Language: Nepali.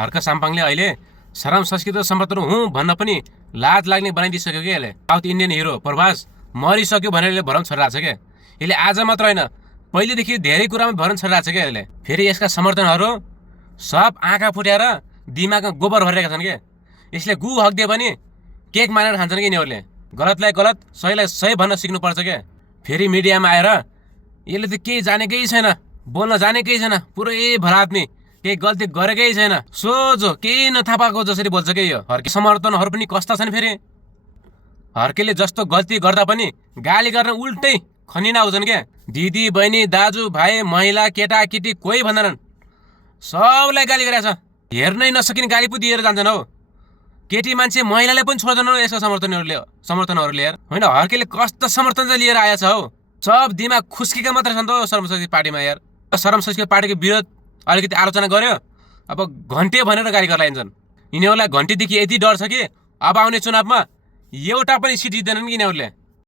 हर्क साम्पाङले अहिले शरम संस्कृत र समर्थन हुँ भन्न पनि लाज लाग्ने बनाइदिइसक्यो कि यसले। साउथ इन्डियन हिरो प्रभास मरिसक्यो भनेर यसले भरम छोडिरहेको छ क्या। यसले आज मात्र होइन पहिलेदेखि धेरै कुरामा भरम छोडिरहेको छ क्या यसले। फेरि यसका समर्थनहरू सब आँखा फुट्याएर दिमागमा गोबर भरिरहेका छन् क्या। यसले गु हक्दियो भने केक मानेर खान्छन् कि यिनीहरूले। गलतलाई गलत सहीलाई सही भन्न सिक्नुपर्छ क्या। फेरि मिडियामा आएर यसले त केही जानेकै छैन, बोल्न जानेकै छैन, पुरै भला आदमी, केही गल्ती गरेकै छैन, सोझो केही नथाहा पाएको जसरी बोल्छ के यो। हर्के समर्थनहरू पनि कस्ता छन् फेरि। हर्केले जस्तो गल्ती गर्दा पनि गाली गर्न उल्टै खनिना आउँछन् क्या। दिदी बहिनी दाजु भाइ महिला केटाकेटी कोही भन्दैनन्, सबलाई गाली गरेछ। हेर्नै नसकिने गाली पो दिएर जान्छन् हौ। केटी मान्छे महिलालाई पनि छोड्दैनन् यसको समर्थनहरूले यार। होइन हर्केले कस्तो समर्थन चाहिँ लिएर आएछ हौ। सब दिमाग खुस्केका मात्रै छन् त शरम संस्कृति पार्टीमा यार। शरम संस्कृति पार्टीको विरोध अलिकति आलोचना गर्यो अब घन्टे भनेर गाली गर्न लागिन्छन्। यिनीहरूलाई घन्टेदेखि यति डर छ कि अब आउने चुनावमा एउटा पनि सिट जित्दैनन् कि यिनीहरूले।